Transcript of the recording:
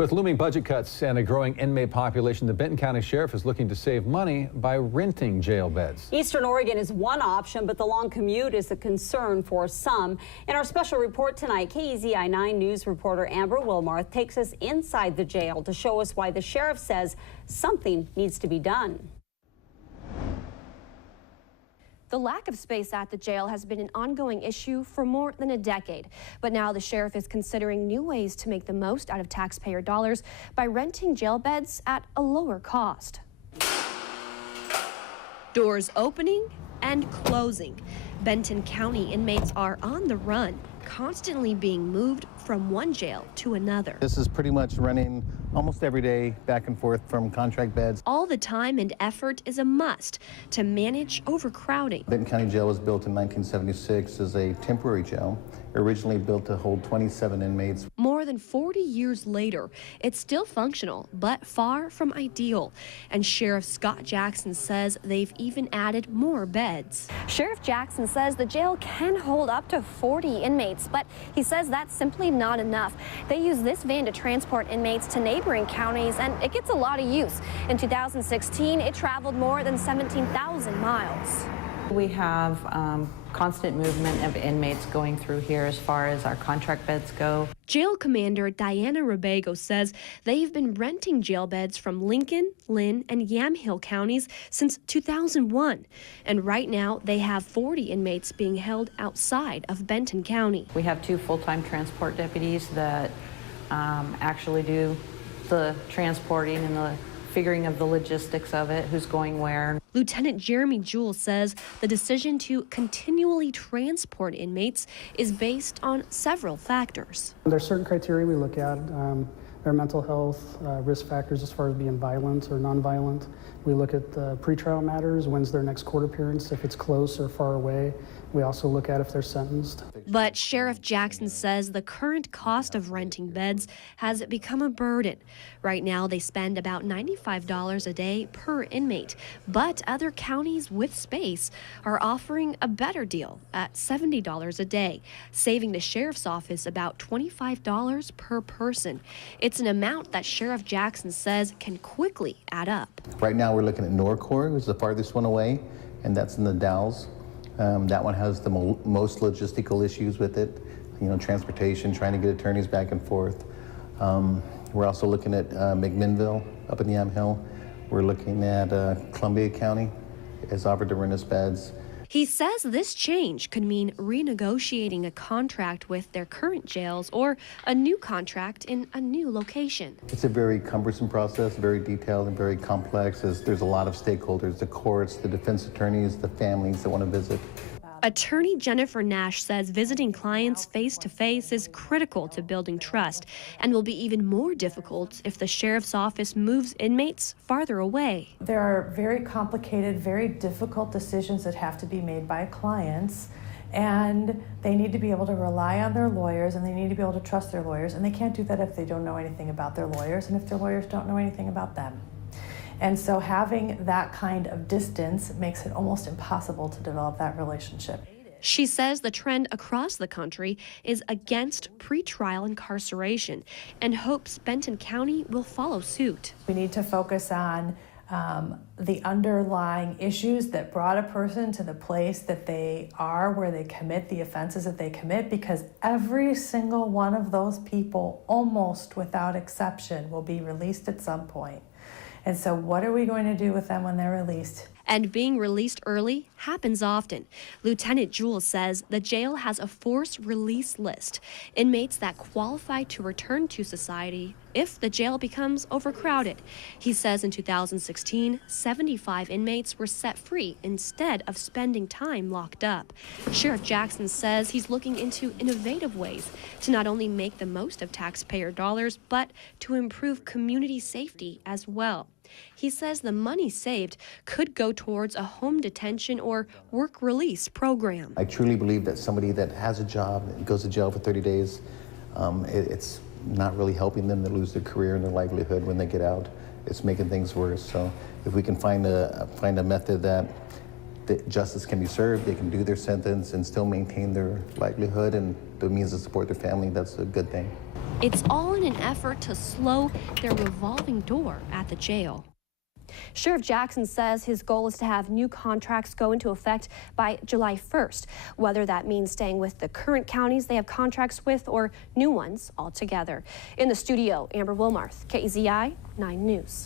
With looming budget cuts and a growing inmate population, the Benton County Sheriff is looking to save money by renting jail beds. Eastern Oregon is one option, but the long commute is a concern for some. In our special report tonight, KEZI 9 News reporter Amber Wilmarth takes us inside the jail to show us why the sheriff says something needs to be done. The lack of space at the jail has been an ongoing issue for more than a decade. But now the sheriff is considering new ways to make the most out of taxpayer dollars by renting jail beds at a lower cost. Doors opening and closing. Benton County inmates are on the run, constantly being moved from one jail to another. This is pretty much running almost every day back and forth from contract beds. All the time and effort is a must to manage overcrowding. Benton County Jail was built in 1976 as a temporary jail, originally built to hold 27 inmates. More than 40 years later, it's still functional, but far from ideal. And Sheriff Scott Jackson says they've even added more beds. Sheriff Jackson says the jail can hold up to 40 inmates, but he says that's simply not enough. They use this van to transport inmates to neighboring counties, and it gets a lot of use. In 2016, it traveled more than 17,000 miles. We have constant movement of inmates going through here as far as our contract beds go. Jail Commander Diana Rubago says they've been renting jail beds from Lincoln, Lynn, and Yamhill counties since 2001. And right now they have 40 inmates being held outside of Benton County. We have 2 full-time transport deputies that actually do the transporting and the figuring of the logistics of it, who's going where. Lieutenant Jeremy Jewell says the decision to continually transport inmates is based on several factors. There's certain criteria we look at, their mental health, risk factors as far as being violent or nonviolent. We look at the pretrial matters, when's their next court appearance, if it's close or far away. We also look at if they're sentenced. But Sheriff Jackson says the current cost of renting beds has become a burden. Right now, they spend about $95 a day per inmate, but other counties with space are offering a better deal at $70 a day, saving the sheriff's office about $25 per person. It's an amount that Sheriff Jackson says can quickly add up. Right now, we're looking at Norcor, which is the farthest one away, and that's in the Dalles. That one has the most logistical issues with it, transportation, trying to get attorneys back and forth. We're also looking at McMinnville up in Yamhill. We're looking at Columbia County has offered to rent us beds. He says this change could mean renegotiating a contract with their current jails or a new contract in a new location. It's a very cumbersome process, very detailed and very complex, as there's a lot of stakeholders, the courts, the defense attorneys, the families that want to visit. Attorney Jennifer Nash says visiting clients face-to-face is critical to building trust and will be even more difficult if the sheriff's office moves inmates farther away. There are very complicated, very difficult decisions that have to be made by clients, and they need to be able to rely on their lawyers, and they need to be able to trust their lawyers, and they can't do that if they don't know anything about their lawyers and if their lawyers don't know anything about them. And so having that kind of distance makes it almost impossible to develop that relationship. She says the trend across the country is against pretrial incarceration and hopes Benton County will follow suit. We need to focus on the underlying issues that brought a person to the place that they are, where they commit the offenses that they commit, because every single one of those people, almost without exception, will be released at some point. And so what are we going to do with them when they're released? And being released early happens often. Lieutenant Jewell says the jail has a forced release list, inmates that qualify to return to society if the jail becomes overcrowded. He says in 2016, 75 inmates were set free instead of spending time locked up. Sheriff Jackson says he's looking into innovative ways to not only make the most of taxpayer dollars, but to improve community safety as well. He says the money saved could go towards a home detention or work release program. I truly believe that somebody that has a job and goes to jail for 30 days, it's not really helping them to lose their career and their livelihood when they get out. It's making things worse. So if we can find a method that justice can be served, they can do their sentence and still maintain their livelihood and the means to support their family, that's a good thing. It's all in an effort to slow their revolving door at the jail. Sheriff Jackson says his goal is to have new contracts go into effect by July 1st, whether that means staying with the current counties they have contracts with or new ones altogether. In the studio, Amber Wilmarth, KEZI 9 News.